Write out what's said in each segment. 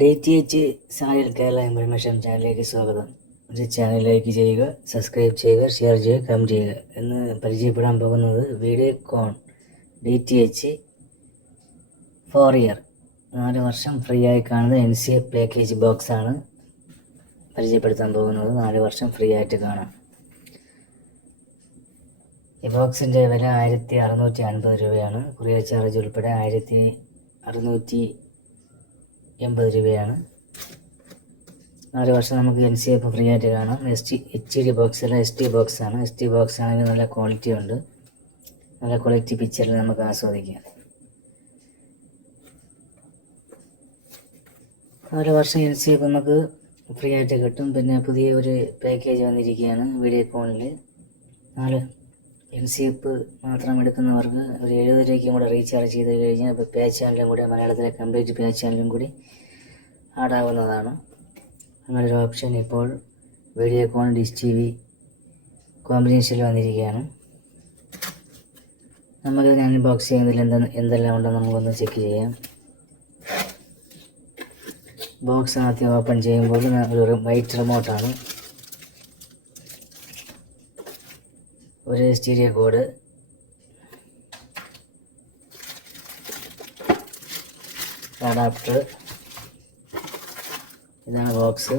DTH Sahil Kerala information ചാനലിലേക്ക് സ്വാഗതം. ഒരു ചാനൽ ലൈക്ക് ചെയ്യുക, സബ്സ്ക്രൈബ് ചെയ്യുക, ഷെയർ ചെയ്യുക, കമൻറ്റ് ചെയ്യുക. എന്ന് പരിചയപ്പെടാൻ പോകുന്നത് വീഡിയോകോൺ DTH 4 ഇയർ 4 വർഷം ഫ്രീ ആയി കാണുന്ന NCA പാക്കേജ് ബോക്സാണ് പരിചയപ്പെടുത്താൻ പോകുന്നത്. 4 വർഷം ഫ്രീ ആയിട്ട് കാണാം. ഈ ബോക്സിൻ്റെ വില 1650 രൂപയാണ്. കൊറിയർ ചാർജ് ഉൾപ്പെടെ 1680 രൂപയാണ്. 4 വർഷം നമുക്ക് NCA ഇപ്പോൾ ഫ്രീ ആയിട്ട് കാണാം. HD ബോക്സ് അല്ല, SD ബോക്സാണ്. SD ബോക്സ് ആണെങ്കിൽ നല്ല ക്വാളിറ്റി ഉണ്ട്. നല്ല ക്വാളിറ്റി പിക്ചറിൽ നമുക്ക് ആസ്വദിക്കാം. 4 വർഷം NCA നമുക്ക് ഫ്രീ ആയിട്ട് കിട്ടും. പിന്നെ പുതിയ ഒരു പാക്കേജ് വന്നിരിക്കുകയാണ് വീഡിയോകോണിൽ. 4 NCA മാത്രം എടുക്കുന്നവർക്ക് ഒരു 70 രൂപയ്ക്കും കൂടെ റീചാർജ് ചെയ്ത് കഴിഞ്ഞാൽ ഇപ്പോൾ പേ ചാനലും കൂടി, മലയാളത്തിലെ കംപ്ലീറ്റ് പേ ചാനലും കൂടി ആഡാവുന്നതാണ്. അങ്ങനൊരു ഓപ്ഷൻ ഇപ്പോൾ വീഡിയോകോൺ ഡിഷ് TV കോമ്പിനേഷനിൽ വന്നിരിക്കുകയാണ്. നമുക്കിതിന് അൺബോക്സ് ചെയ്യുന്നതിൽ എന്തെല്ലാം ഉണ്ടെന്ന് നമുക്കൊന്ന് ചെക്ക് ചെയ്യാം. ബോക്സ് ആദ്യം ഓപ്പൺ ചെയ്യുമ്പോൾ ഒരു വൈറ്റ് റിമോട്ടാണ്, ഒരു സ്റ്റീരിയോ കോഡ്, അഡാപ്റ്റർ. ഇതാണ് ബോക്സ്.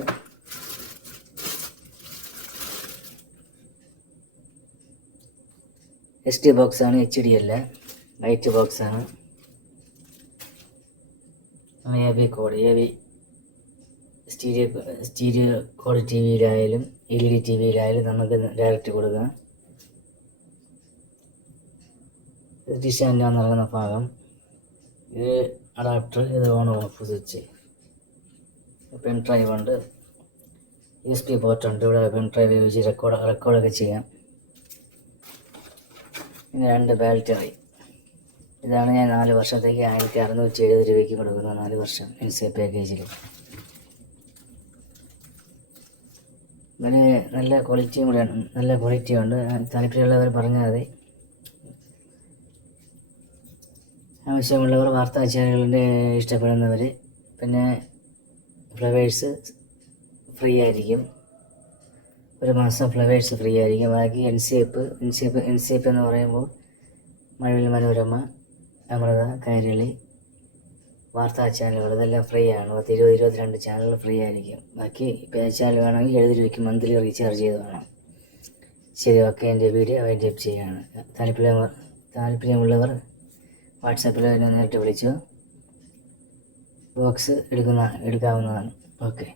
SD ബോക്സാണ്, HD അല്ല, വൈറ്റ് ബോക്സാണ്. AV cord, AV stereo cord TVയിലായാലും LED TVയിലായാലും നമുക്ക് ഡയറക്റ്റ് കൊടുക്കാം. ഡിഷ് ആൻഡ് നൽകുന്ന ഭാഗം, ഇത് അഡാപ്റ്റർ, ഇത് on off switch. Pen drive ഉണ്ട്, USB പോർട്ട് ഉണ്ട്. ഇവിടെ പെൻ ഡ്രൈവ് ഉപയോഗിച്ച് റെക്കോർഡൊക്കെ ചെയ്യാം. പിന്നെ 2 ബാറ്ററി. ഇതാണ് ഞാൻ 4 വർഷത്തേക്ക് 1670 രൂപയ്ക്ക് കൊടുക്കുന്നത്. 4 വർഷം NCA പാക്കേജിൽ. ഇതിന് നല്ല ക്വാളിറ്റിയും കൂടെയാണ്, നല്ല ക്വാളിറ്റി ഉണ്ട്. താല്പര്യമുള്ളവർ പറഞ്ഞാൽ മതി. ആവശ്യമുള്ളവർ വാർത്താ ചാനലുകളുടെ ഇഷ്ടപ്പെടുന്നവർ. പിന്നെ ഫ്ലവേഴ്സ് ഫ്രീ ആയിരിക്കും, 1 മാസം ഫ്ലവേഴ്സ് ഫ്രീ ആയിരിക്കും. ബാക്കി NCA എന്ന് പറയുമ്പോൾ മഴവിൽ മനോരമ, അമൃത, കൈരളി, വാർത്താ ചാനലുകൾ ഇതെല്ലാം ഫ്രീ ആണ്. 20-22 ചാനലുകൾ ഫ്രീ ആയിരിക്കും. ബാക്കി പേ ചാനൽ വേണമെങ്കിൽ 70 രൂപയ്ക്ക് മന്ത്ലി റീചാർജ് ചെയ്ത് വേണം. ശരി, ഓക്കെ. എൻ്റെ വീഡിയോ വൈൻഡ് അപ്പ് ചെയ്യുകയാണ്. താല്പര്യമുള്ളവർ വാട്സാപ്പിൽ എന്നെ നേരിട്ട് വിളിച്ചു ബോക്സ് എടുക്കാവുന്നതാണ്. ഓക്കെ.